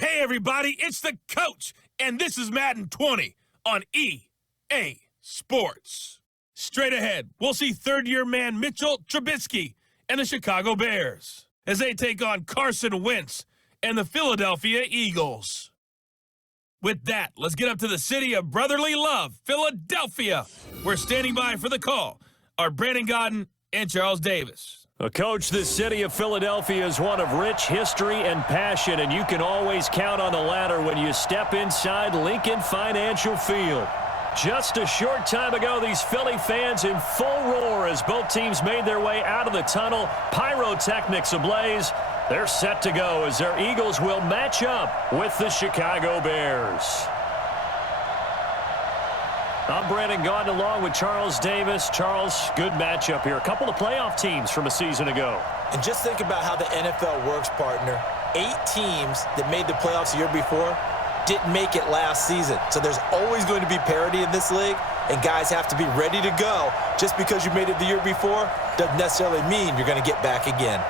Hey everybody, it's the coach, and this is Madden 20 on EA Sports. Straight ahead, we'll see third-year man Mitchell Trubisky and the Chicago Bears as they take on Carson Wentz and the Philadelphia Eagles. With that, let's get up to the city of brotherly love, Philadelphia. We're standing by for the call are Brandon Godden and Charles Davis. Coach, the city of Philadelphia is one of rich history and passion, and you can always count on the latter when you step inside Lincoln Financial Field. Just a short time ago, these Philly fans in full roar as both teams made their way out of the tunnel, pyrotechnics ablaze. They're set to go as their Eagles will match up with the Chicago Bears. I'm Brandon Godden along with Charles Davis. Charles, good matchup here. A couple of playoff teams from a season ago. And just think about how the NFL works, partner. 8 teams that made the playoffs the year before didn't make it last season. So there's always going to be parity in this league, and guys have to be ready to go. Just because you made it the year before doesn't necessarily mean you're going to get back again.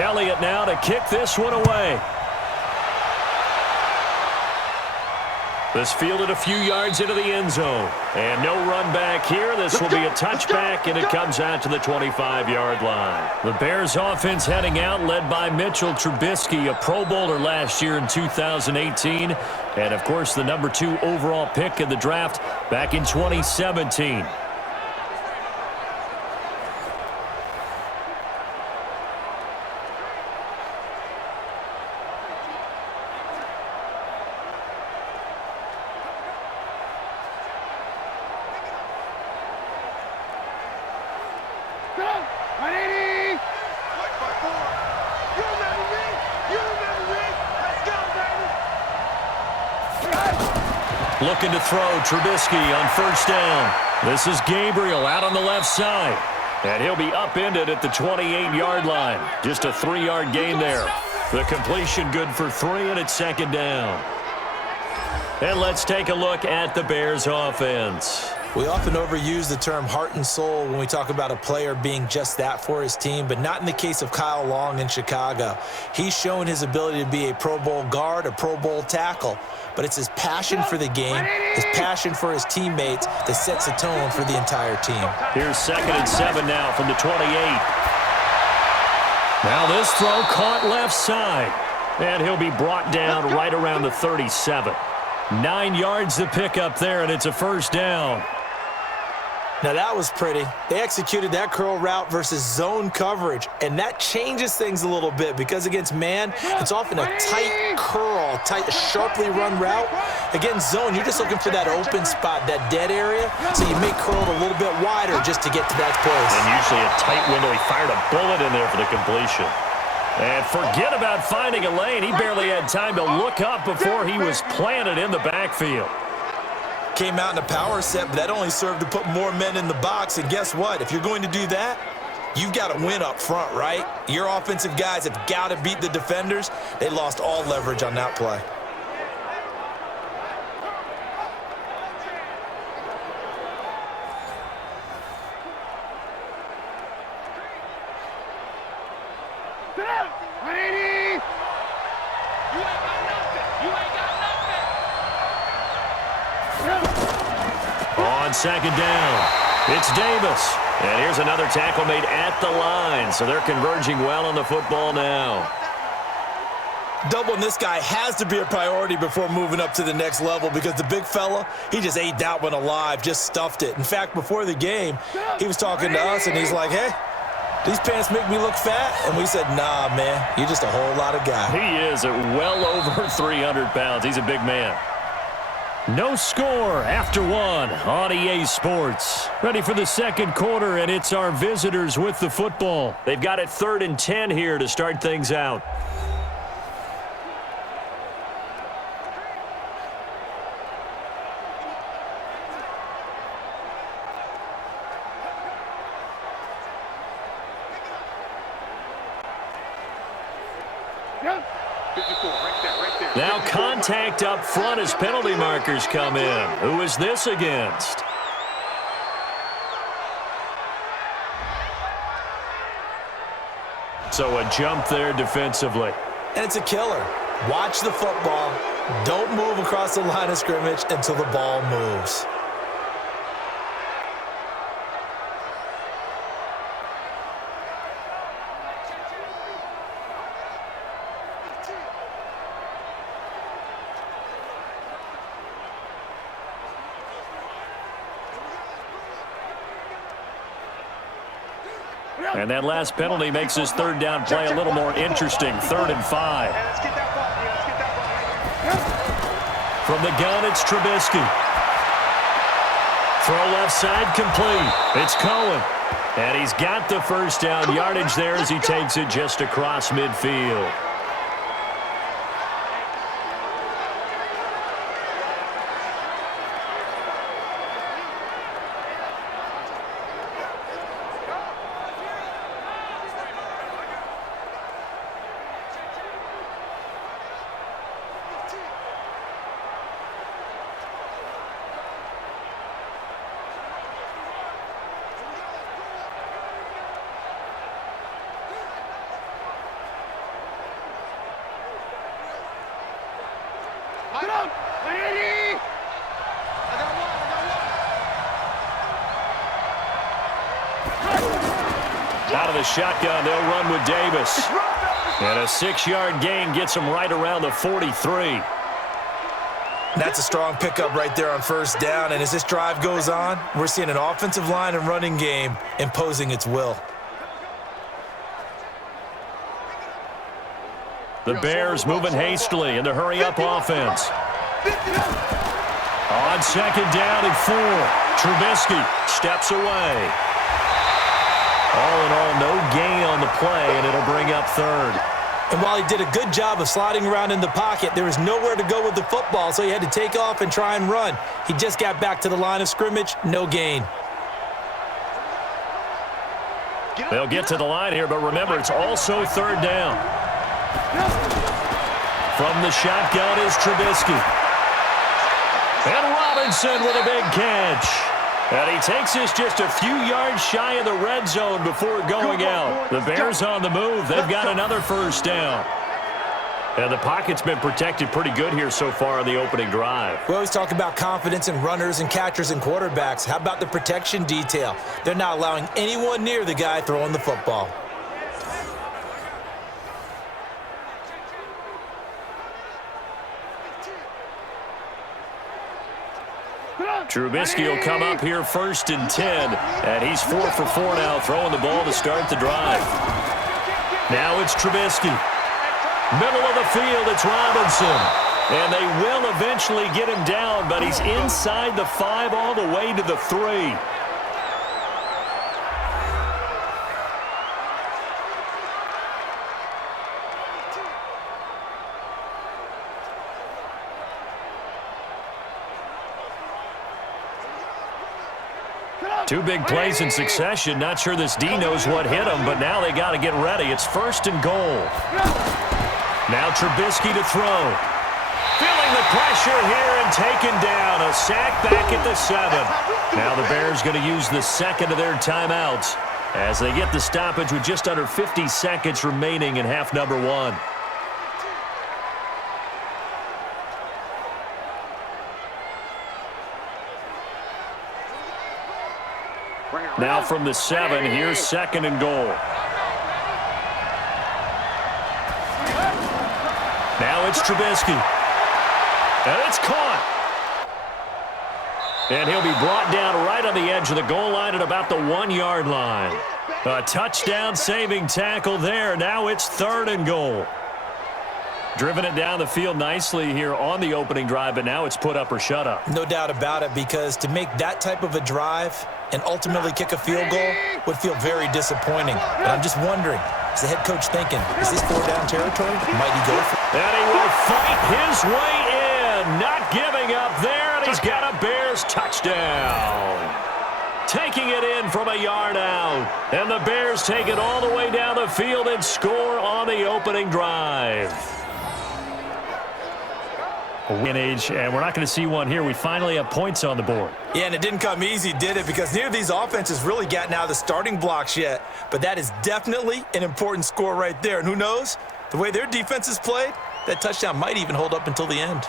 Elliott now to kick this one away. This fielded a few yards into the end zone. And no run back here. This will be a touchback, and it comes out to the 25-yard line. The Bears offense heading out, led by Mitchell Trubisky, a Pro Bowler last year in 2018. And, of course, the number 2 overall pick in the draft back in 2017. Looking to throw, Trubisky on first down. This is Gabriel out on the left side. And he'll be upended at the 28-yard line. Just a 3-yard gain there. The completion good for 3, and it's second down. And let's take a look at the Bears offense. We often overuse the term heart and soul when we talk about a player being just that for his team, but not in the case of Kyle Long in Chicago. He's shown his ability to be a Pro Bowl guard, a Pro Bowl tackle, but it's his passion for the game, his passion for his teammates that sets the tone for the entire team. Here's 2nd and 7 now from the 28. Now this throw caught left side, and he'll be brought down right around the 37. 9 yards to pick up there, and it's a first down. Now that was pretty. They executed that curl route versus zone coverage, and that changes things a little bit because against man, it's often a tight curl, tight, sharply run route. Against zone, you're just looking for that open spot, that dead area, so you make curl a little bit wider just to get to that place. And usually a tight window. He fired a bullet in there for the completion. And forget about finding a lane. He barely had time to look up before he was planted in the backfield. Came out in a power set, but that only served to put more men in the box. And guess what? If you're going to do that, you've got to win up front, right? Your offensive guys have got to beat the defenders. They lost all leverage on that play. On second down, it's Davis. And here's another tackle made at the line, so they're converging well on the football now. Doubling this guy has to be a priority before moving up to the next level because the big fella, he just ate that one alive, just stuffed it. In fact, before the game, he was talking to us, and he's like, hey, these pants make me look fat? And we said, nah, man, you're just a whole lot of guy. He is at well over 300 pounds. He's a big man. No score after 1 on EA Sports. Ready for the second quarter, and it's our visitors with the football. They've got it 3rd and 10 here to start things out. Now contact contact up front as penalty markers come in. Who is this against? So a jump there defensively. And it's a killer. Watch the football. Don't move across the line of scrimmage until the ball moves. And that last penalty makes his third down play a little more interesting. 3rd and 5. From the gun, it's Trubisky. Throw left side complete. It's Cohen. And he's got the first down yardage there as he takes it just across midfield. Out of the shotgun, they'll run with Davis. And a 6-yard gain gets him right around the 43. That's a strong pickup right there on first down. And as this drive goes on, we're seeing an offensive line and running game imposing its will. The Bears moving hastily in the hurry-up offense. On 2nd down and 4, Trubisky steps away. All in all, no gain on the play, and it'll bring up 3rd. And while he did a good job of sliding around in the pocket, there was nowhere to go with the football, so he had to take off and try and run. He just got back to the line of scrimmage, no gain. They'll get to the line here, but remember, it's also 3rd down. From the shotgun is Trubisky. And Robinson with a big catch. And he takes this just a few yards shy of the red zone before going out. The Bears on the move. They've got another first down. And the pocket's been protected pretty good here so far on the opening drive. We always talk about confidence in runners and catchers and quarterbacks. How about the protection detail? They're not allowing anyone near the guy throwing the football. Trubisky will come up here 1st and 10, and he's 4 for 4 now, throwing the ball to start the drive. Now it's Trubisky. Middle of the field, it's Robinson. And they will eventually get him down, but he's inside the 5 all the way to the 3. Two big plays in succession. Not sure this D knows what hit him, but now they got to get ready. It's 1st and goal. Now Trubisky to throw. Feeling the pressure here and taken down. A sack back at the 7. Now the Bears going to use the 2nd of their timeouts as they get the stoppage with just under 50 seconds remaining in half number 1. Now from the 7, here's 2nd and goal. Now it's Trubisky. And it's caught. And he'll be brought down right on the edge of the goal line at about the 1-yard line. A touchdown-saving tackle there. Now it's 3rd and goal. Driven it down the field nicely here on the opening drive, but now it's put up or shut up. No doubt about it, because to make that type of a drive and ultimately kick a field goal would feel very disappointing. But I'm just wondering, is the head coach thinking, is this 4-down territory? Might he go for it? And he will fight his way in, not giving up there, and he's got a Bears touchdown. Taking it in from a yard out. And the Bears take it all the way down the field and score on the opening drive. A win age, and we're not going to see one here. We finally have points on the board. Yeah, and it didn't come easy, did it? Because neither of these offenses really gotten out of the starting blocks yet. But that is definitely an important score right there. And who knows? The way their defense is played, that touchdown might even hold up until the end.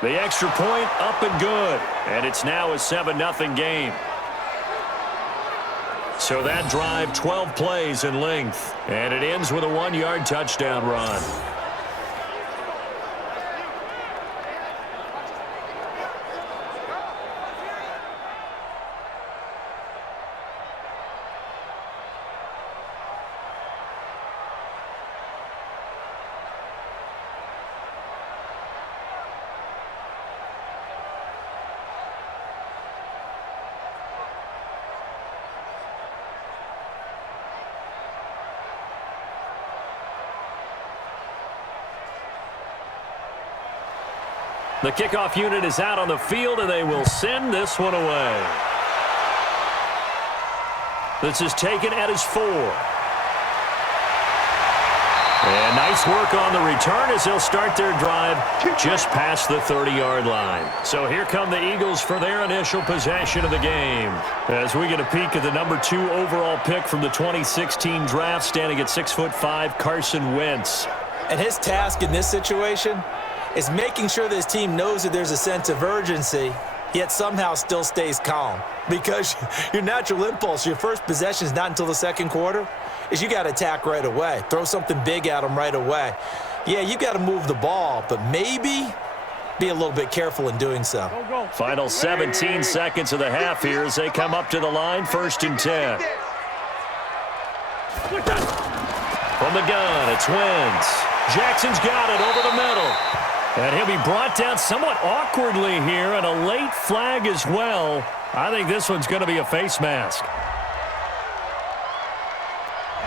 The extra point up and good. And it's now a 7-0 game. So that drive, 12 plays in length. And it ends with a 1-yard touchdown run. The kickoff unit is out on the field, and they will send this one away. This is taken at his 4. And nice work on the return as they'll start their drive just past the 30-yard line. So here come the Eagles for their initial possession of the game. As we get a peek at the number 2 overall pick from the 2016 draft, standing at 6'5", Carson Wentz. And his task in this situation is making sure that his team knows that there's a sense of urgency, yet somehow still stays calm. Because your natural impulse, your first possession is not until the second quarter, is you got to attack right away. Throw something big at them right away. Yeah, you got to move the ball, but maybe be a little bit careful in doing so. Final 17 seconds of the half here as they come up to the line, 1st and 10. From the gun, it's Wentz. Jackson's got it over the middle. And he'll be brought down somewhat awkwardly here, and a late flag as well. I think this one's going to be a face mask.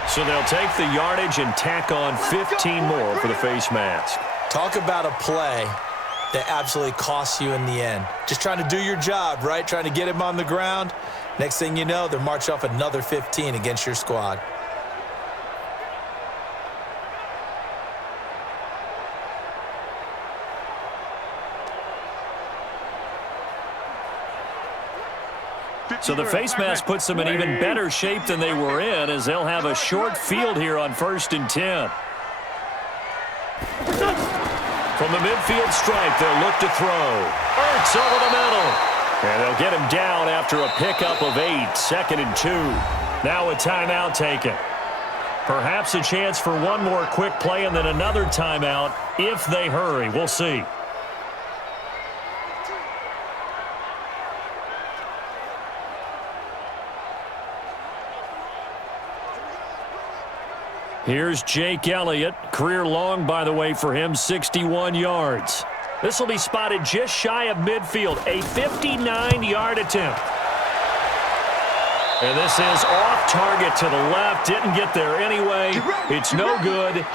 So they'll take the yardage and tack on 15 more for the face mask. Talk about a play that absolutely costs you in the end. Just trying to do your job, right? Trying to get him on the ground. Next thing you know, they're march off another 15 against your squad. So the face mask puts them in even better shape than they were in, as they'll have a short field here on 1st and 10. From the midfield stripe, they'll look to throw. Ertz over the middle. And they'll get him down after a pickup of 8, 2nd and 2. Now a timeout taken. Perhaps a chance for one more quick play and then another timeout if they hurry. We'll see. Here's Jake Elliott. Career long, by the way, for him, 61 yards. This will be spotted just shy of midfield, a 59-yard attempt. And this is off target to the left. Didn't get there anyway. It's no good.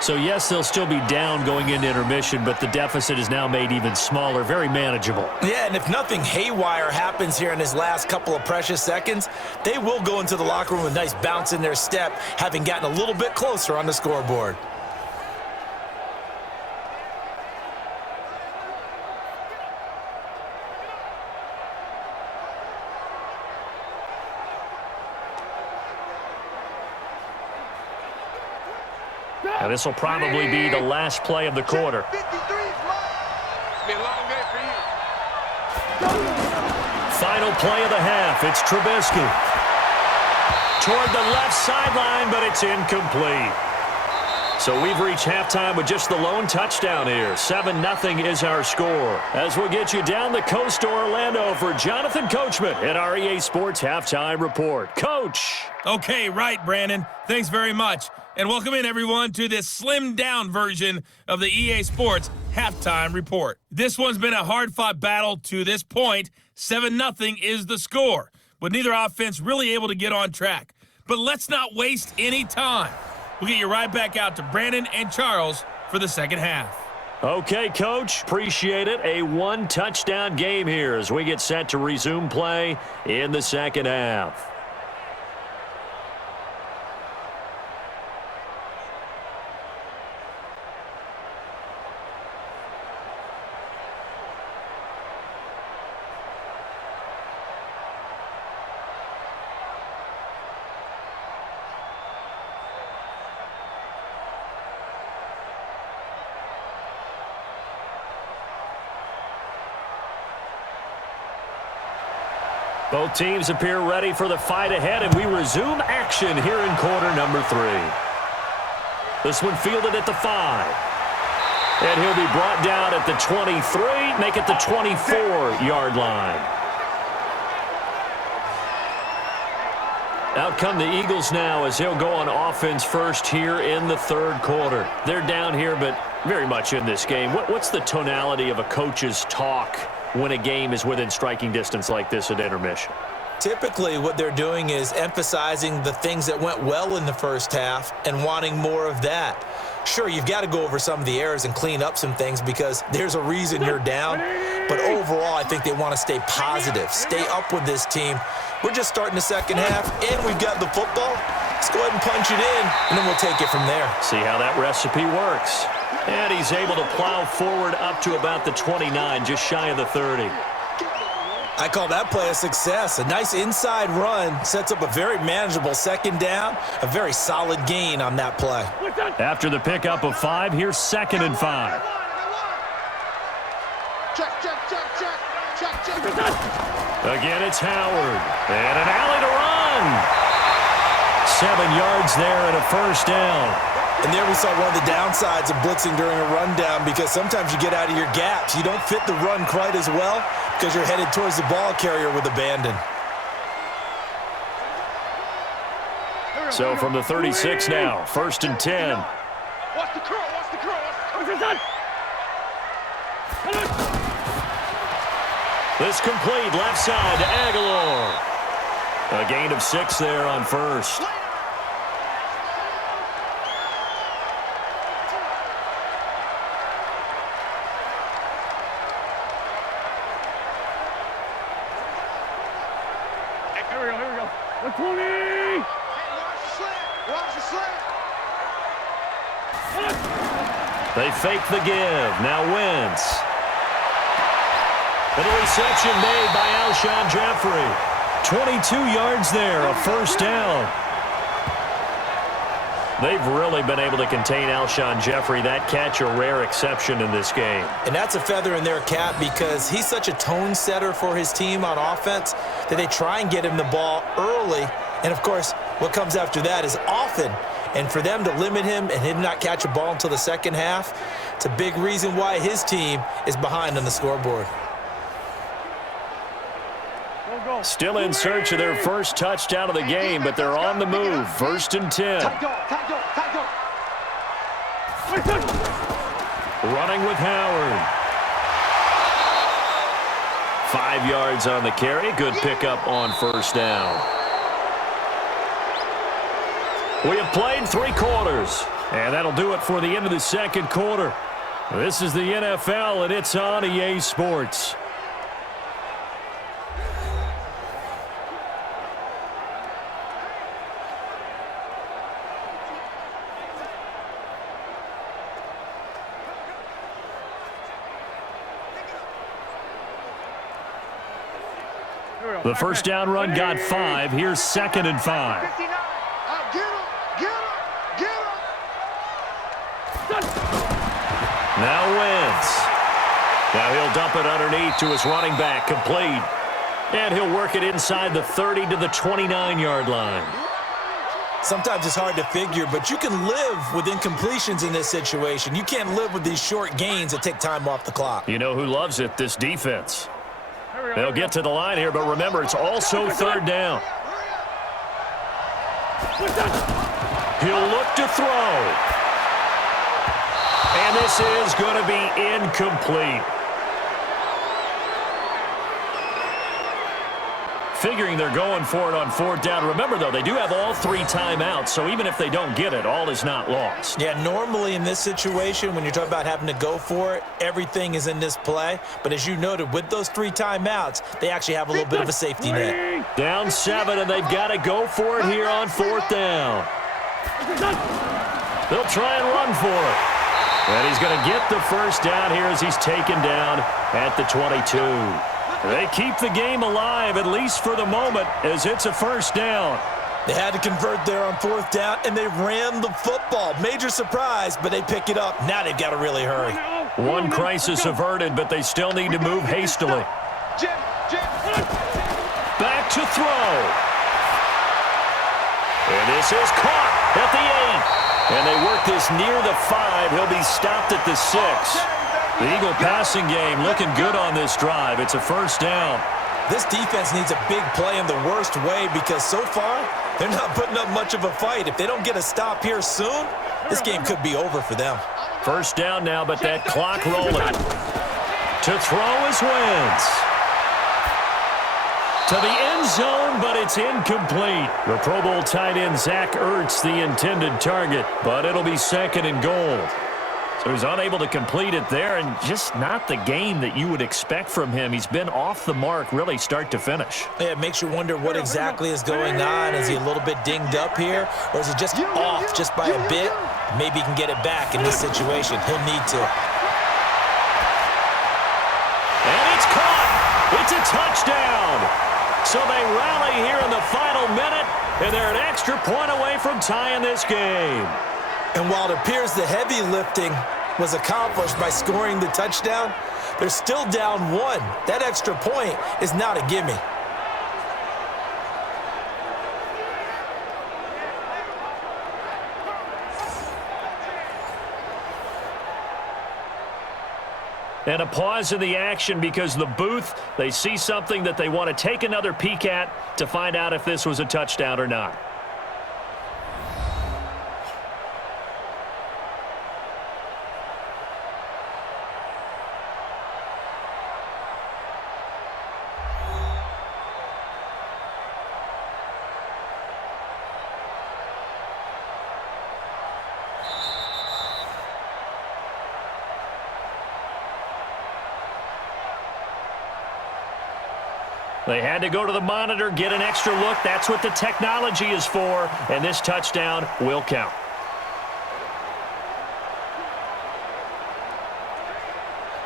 So, yes, they'll still be down going into intermission, but the deficit is now made even smaller, very manageable. Yeah, and if nothing haywire happens here in his last couple of precious seconds, they will go into the locker room with a nice bounce in their step, having gotten a little bit closer on the scoreboard. And this will probably be the last play of the quarter. Final play of the half. It's Trubisky. Toward the left sideline, but it's incomplete. So we've reached halftime with just the lone touchdown here. 7-0 is our score. As we'll get you down the coast to Orlando for Jonathan Coachman at our EA Sports Halftime Report. Coach. Okay, right, Brandon. Thanks very much. And welcome in, everyone, to this slimmed-down version of the EA Sports Halftime Report. This one's been a hard-fought battle to this point. 7-0 is the score, with neither offense really able to get on track. But let's not waste any time. We'll get you right back out to Brandon and Charles for the second half. Okay, Coach. Appreciate it. A one-touchdown game here as we get set to resume play in the second half. Both teams appear ready for the fight ahead, and we resume action here in quarter number 3. This one fielded at the 5. And he'll be brought down at the 23, make it the 24-yard line. Out come the Eagles now as they'll go on offense first here in the third quarter. They're down here, but very much in this game. What's the tonality of a coach's talk when a game is within striking distance like this at intermission? Typically, what they're doing is emphasizing the things that went well in the first half and wanting more of that. Sure, you've got to go over some of the errors and clean up some things because there's a reason you're down. But overall, I think they want to stay positive, stay up with this team. We're just starting the second half, and we've got the football. Let's go ahead and punch it in, and then we'll take it from there. See how that recipe works. And he's able to plow forward up to about the 29, just shy of the 30. I call that play a success. A nice inside run sets up a very manageable second down, a very solid gain on that play. After the pickup of 5, here's 2nd and 5. Again, it's Howard. And an alley to run. 7 yards there and a first down. And there we saw one of the downsides of blitzing during a rundown because sometimes you get out of your gaps. You don't fit the run quite as well because you're headed towards the ball carrier with abandon. So from the 36 now, 1st and 10. Watch the curl, watch the curl. This complete left side to Aguilar. A gain of 6 there on 1st. Here we go. 120. Watch the slant. They fake the give. Now Wentz. And a reception made by Alshon Jeffrey. 22 yards there, a first down. They've really been able to contain Alshon Jeffrey. That catch a rare exception in this game. And that's a feather in their cap because he's such a tone setter for his team on offense that they try and get him the ball early. And, of course, what comes after that is often. And for them to limit him and him not catch a ball until the second half, it's a big reason why his team is behind on the scoreboard. Still in search of their first touchdown of the game, but they're on the move. 1st and 10. Running with Howard. 5 yards on the carry. Good pickup on first down. We have played 3 quarters, and that'll do it for the end of the second quarter. This is the NFL, and it's on EA Sports. The first down run got 5. Here's 2nd and 5. Now Wentz. Now he'll dump it underneath to his running back, complete. And he'll work it inside the 30 to the 29-yard line. Sometimes it's hard to figure, but you can live with incompletions in this situation. You can't live with these short gains that take time off the clock. You know who loves it? This defense. They'll get to the line here, but remember, it's also 3rd down. He'll look to throw. And this is going to be incomplete. Figuring they're going for it on 4th down. Remember, though, they do have all 3 timeouts, so even if they don't get it, all is not lost. Yeah, normally in this situation, when you're talking about having to go for it, everything is in this play. But as you noted, with those 3 timeouts, they actually have a little bit of a safety net. Down 7, and they've got to go for it here on 4th down. They'll try and run for it. And he's going to get the first down here as he's taken down at the 22. They keep the game alive, at least for the moment, as it's a first down. They had to convert there on 4th down, and they ran the football. Major surprise, but they pick it up. Now they've got to really hurry. One crisis averted, but they still need to move hastily. back to throw. And this is caught at the 8. And they work this near the 5. He'll be stopped at the 6. The Eagle passing game looking good on this drive. It's a first down. This defense needs a big play in the worst way because so far they're not putting up much of a fight. If they don't get a stop here soon, this game could be over for them. First down now, but that clock rolling. To throw is Wentz. To the end zone, but it's incomplete. The Pro Bowl tight end Zach Ertz, the intended target, but it'll be second and goal. So he's unable to complete it there, and just not the game that you would expect from him. He's been off the mark really start to finish. Yeah, it makes you wonder what exactly is going on. Is he a little bit dinged up here, or is he just off just by a bit? Maybe he can get it back in this situation. He'll need to. And it's caught. It's a touchdown. So they rally here in the final minute, and they're an extra point away from tying this game. And while it appears the heavy lifting was accomplished by scoring the touchdown, they're still down 1. That extra point is not a gimme. And a pause in the action because the booth, they see something that they want to take another peek at to find out if this was a touchdown or not. They had to go to the monitor, get an extra look. That's what the technology is for, and this touchdown will count.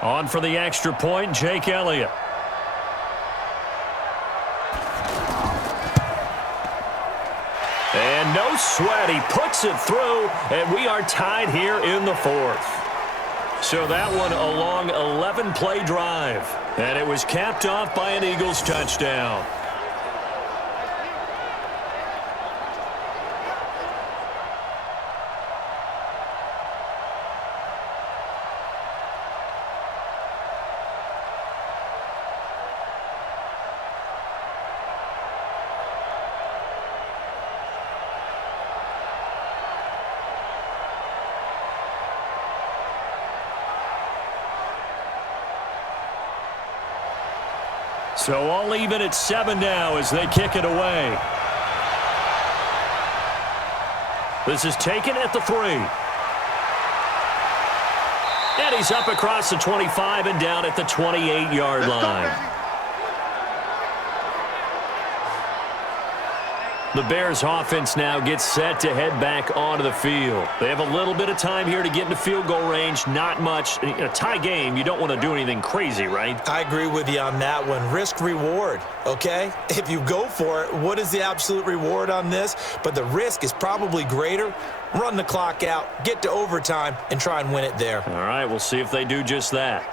On for the extra point, Jake Elliott. And no sweat, he puts it through, and we are tied here in the 4th. So that one a long 11-play drive. And it was capped off by an Eagles touchdown. So all even at 7 now as they kick it away. This is taken at the 3. And he's up across the 25 and down at the 28-yard line. The Bears offense now gets set to head back onto the field. They have a little bit of time here to get into field goal range. Not much. In a tie game, you don't want to do anything crazy, right? I agree with you on that one. Risk reward, okay? If you go for it, what is the absolute reward on this? But the risk is probably greater. Run the clock out, get to overtime, and try and win it there. All right, we'll see if they do just that.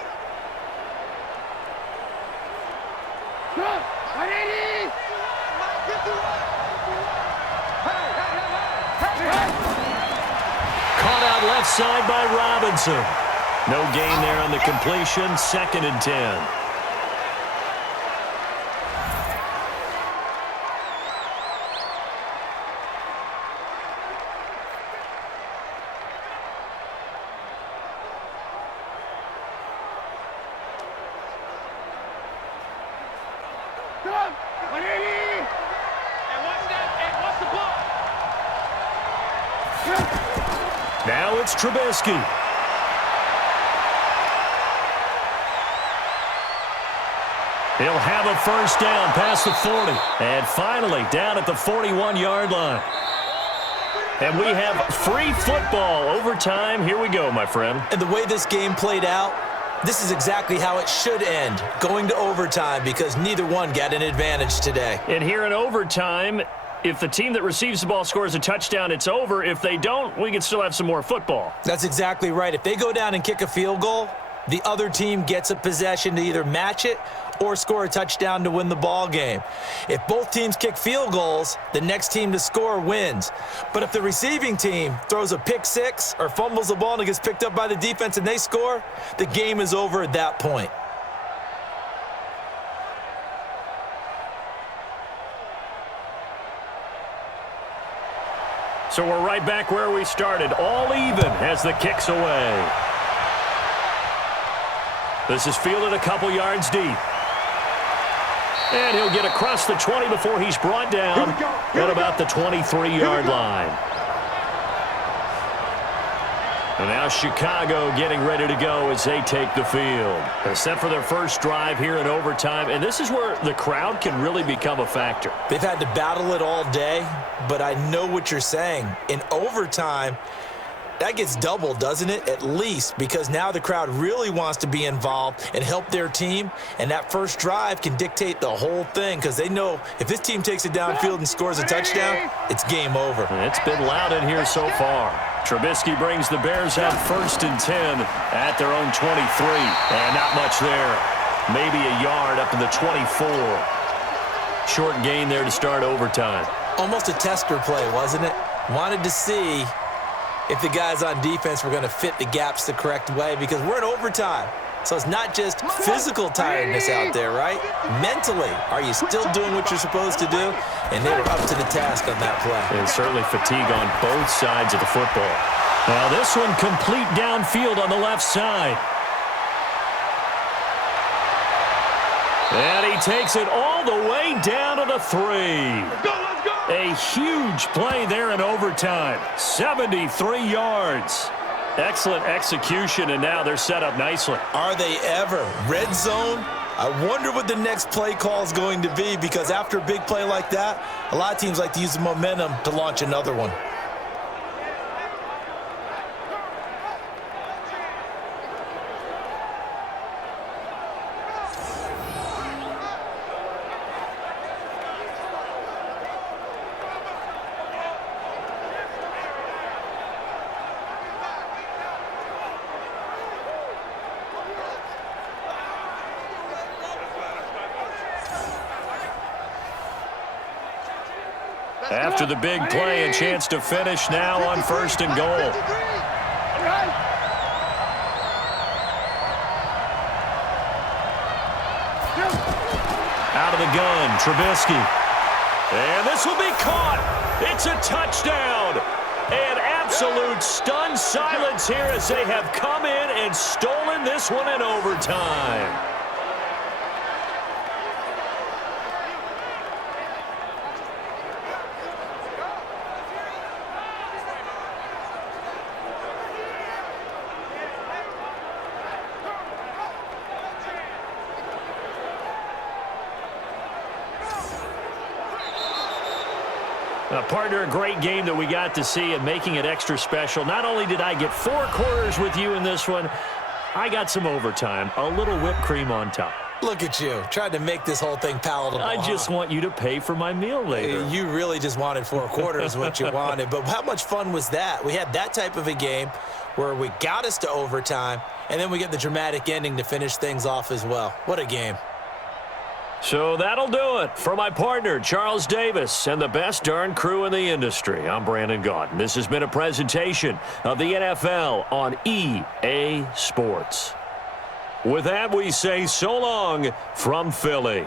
Left side by Robinson. No gain there on the completion. 2nd and 10. Now it's Trubisky. He'll have a first down past the 40. And finally down at the 41-yard line. And we have free football overtime. Here we go, my friend. And the way this game played out, this is exactly how it should end, going to overtime, because neither one got an advantage today. And here in overtime, if the team that receives the ball scores a touchdown, it's over. If they don't, we can still have some more football. That's exactly right. If they go down and kick a field goal, The other team gets a possession to either match it or score a touchdown to win the ball game. If both teams kick field goals, the next team to score wins. But if the receiving team throws a pick six or fumbles the ball and it gets picked up by the defense and they score, the game is over at that point. So we're right back where we started, all even as the kick's away. This is fielded a couple yards deep. And he'll get across the 20 before he's brought down at about the 23-yard line. And now Chicago getting ready to go as they take the field. They're set for their first drive here in overtime, and this is where the crowd can really become a factor. They've had to battle it all day, but I know what you're saying. In overtime, that gets doubled, doesn't it? At least, because now the crowd really wants to be involved and help their team, and that first drive can dictate the whole thing because they know if this team takes it downfield and scores a touchdown, it's game over. And it's been loud in here so far. Trubisky brings the Bears out 1st and 10 at their own 23. And not much there. Maybe a yard up in the 24. Short gain there to start overtime. Almost a tester play, wasn't it? Wanted to see if the guys on defense were going to fit the gaps the correct way because we're in overtime. So it's not just physical tiredness out there, right? Mentally, are you still doing what you're supposed to do? And they were up to the task on that play. And certainly fatigue on both sides of the football. Now this one complete downfield on the left side. And he takes it all the way down to the 3. Let's go, let's go. A huge play there in overtime. 73 yards. Excellent execution, and now they're set up nicely. Are they ever? Red zone? I wonder what the next play call is going to be because after a big play like that, a lot of teams like to use the momentum to launch another one. After the big play, a chance to finish now on 1st and goal. Out of the gun, Trubisky. And this will be caught. It's a touchdown. And absolute stunned silence here as they have come in and stolen this one in overtime. Partner, a great game that we got to see and making it extra special. Not only did I get 4 quarters with you in this one, I got some overtime, a little whipped cream on top. Look at you, trying to make this whole thing palatable. I just want you to pay for my meal later. You really just wanted 4 quarters what you wanted, but how much fun was that? We had that type of a game where we got us to overtime, and then we get the dramatic ending to finish things off as well. What a game. So that'll do it for my partner, Charles Davis, and the best darn crew in the industry. I'm Brandon Gaudin. This has been a presentation of the NFL on EA Sports. With that, we say so long from Philly.